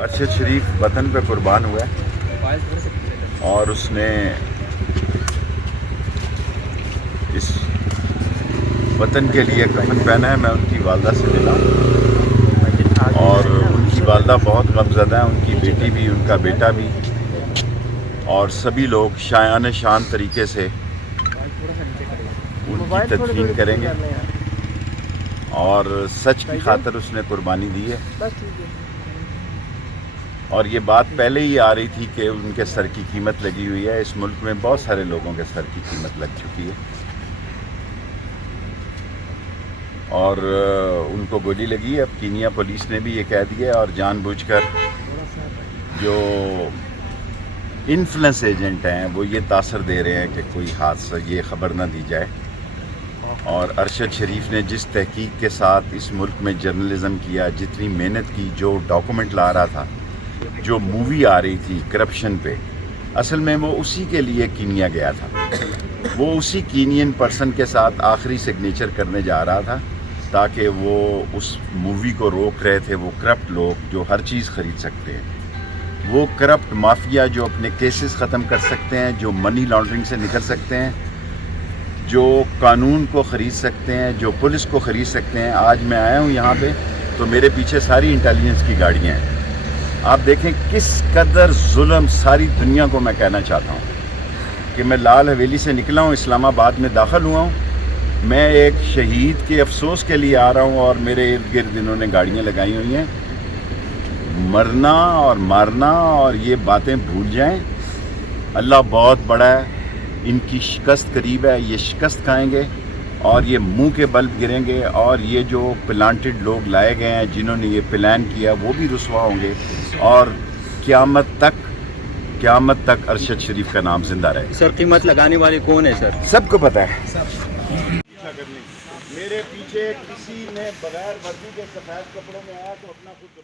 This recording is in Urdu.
ارشد شریف وطن پہ قربان ہوا ہے اور اس نے اس وطن کے لیے کفن پہنا ہے. میں ان کی والدہ سے ملا اور ان کی والدہ بہت غمزدہ ہیں, ان کی بیٹی بھی, ان کا بیٹا بھی, اور سبھی لوگ شایان شان طریقے سے ان کی تدفین کریں گے. اور سچ کی خاطر اس نے قربانی دی ہے, اور یہ بات پہلے ہی آ رہی تھی کہ ان کے سر کی قیمت لگی ہوئی ہے. اس ملک میں بہت سارے لوگوں کے سر کی قیمت لگ چکی ہے, اور ان کو گولی لگی ہے. اب کینیا پولیس نے بھی یہ کہہ دیا اور جان بوجھ کر جو انفلوئنس ایجنٹ ہیں وہ یہ تاثر دے رہے ہیں کہ کوئی حادثہ یہ خبر نہ دی جائے. اور ارشد شریف نے جس تحقیق کے ساتھ اس ملک میں جرنلزم کیا, جتنی محنت کی, جو ڈاکومنٹ لا رہا تھا, جو مووی آ رہی تھی کرپشن پہ, اصل میں وہ اسی کے لیے کینیا گیا تھا. وہ اسی کینین پرسن کے ساتھ آخری سگنیچر کرنے جا رہا تھا تاکہ وہ اس مووی کو روک رہے تھے. وہ کرپٹ لوگ جو ہر چیز خرید سکتے ہیں, وہ کرپٹ مافیا جو اپنے کیسز ختم کر سکتے ہیں, جو منی لانڈرنگ سے نکل سکتے ہیں, جو قانون کو خرید سکتے ہیں, جو پولیس کو خرید سکتے ہیں. آج میں آیا ہوں یہاں پہ تو میرے پیچھے ساری انٹیلیجنس کی گاڑیاں ہیں. آپ دیکھیں کس قدر ظلم. ساری دنیا کو میں کہنا چاہتا ہوں کہ میں لال حویلی سے نکلا ہوں, اسلام آباد میں داخل ہوا ہوں. میں ایک شہید کے افسوس کے لیے آ رہا ہوں اور میرے ارد گرد انہوں نے گاڑیاں لگائی ہوئی ہیں. مرنا اور مارنا اور یہ باتیں بھول جائیں. اللہ بہت بڑا ہے, ان کی شکست قریب ہے. یہ شکست کھائیں گے اور یہ منہ کے بل گریں گے, اور یہ جو پلانٹڈ لوگ لائے گئے ہیں جنہوں نے یہ پلان کیا وہ بھی رسوا ہوں گے, اور قیامت تک ارشد شریف کا نام زندہ رہے. سر قیمت لگانے والے کون ہیں سر؟ سب کو پتہ ہے. میرے پیچھے کسی نے بغیر وردی کے سفید کپڑوں میں آیا تو اپنا خود